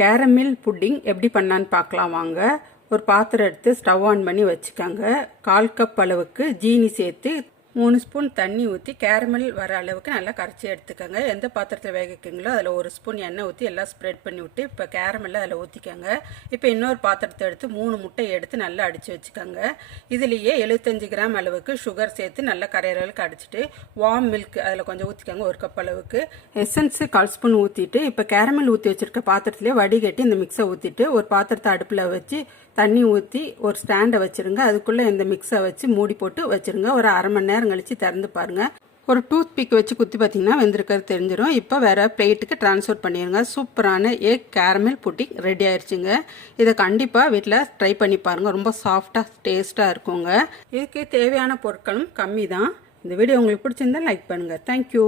கேரமில் pudding எப்படி பண்ணான்னு பார்க்கலாம் வாங்க. ஒரு பாத்திரம் எடுத்து ஸ்டவ் ஆன் பண்ணி வச்சுக்கோங்க. 1/4 கப் அளவுக்கு ஜீனி சேர்த்து 3 ஸ்பூன் தண்ணி ஊற்றி கேரமல் வர அளவுக்கு நல்லா கரைச்சி எடுத்துக்கோங்க. எந்த பாத்திரத்தில் வேக வைக்கிறீங்களோ அதில் 1 ஸ்பூன் எண்ணெய் ஊற்றி எல்லாம் ஸ்ப்ரெட் பண்ணி விட்டு இப்போ கேரமெல்லாம் அதில் ஊற்றிக்கோங்க. இப்போ இன்னொரு பாத்திரத்தை எடுத்து 3 முட்டையை எடுத்து நல்லா அடித்து வச்சுக்கோங்க. இதுலேயே 75 கிராம் அளவுக்கு சுகர் சேர்த்து நல்லா கரையிற அளவுக்கு அடிச்சுட்டு வார்ம் மில்க் அதில் கொஞ்சம் ஊற்றிக்கோங்க. 1 கப் அளவுக்கு எசன்ஸு 1/4 ஸ்பூன் ஊற்றிட்டு இப்போ கேரமல் ஊற்றி வச்சுருக்க பாத்திரத்துலேயே வடிகட்டி இந்த மிக்ஸை ஊற்றிட்டு ஒரு பாத்திரத்தை அடுப்பில் வச்சு தண்ணி ஊற்றி ஒரு ஸ்டாண்டை வச்சுருங்க. அதுக்குள்ளே இந்த மிக்ஸை வச்சு மூடி போட்டு வச்சுருங்க. ஒரு அரை மணி நேரம் கழித்து திறந்து பாருங்கள். ஒரு டூத் பிக் வச்சு குத்தி பார்த்தீங்கன்னா வெந்திருக்கிறது தெரிஞ்சிடும். இப்போ வேறு பிளேட்டுக்கு ட்ரான்ஸ்ஃபர் பண்ணிடுங்க. சூப்பரான கேரமல் புட்டிங் ரெடி ஆயிடுச்சுங்க. இதை கண்டிப்பாக வீட்டில் ட்ரை பண்ணி பாருங்கள். ரொம்ப சாஃப்டாக டேஸ்ட்டாக இருக்குங்க. இதுக்கு தேவையான பொருட்களும் கம்மி தான். இந்த வீடியோ உங்களுக்கு பிடிச்சிருந்தா லைக் பண்ணுங்கள். தேங்க்யூ.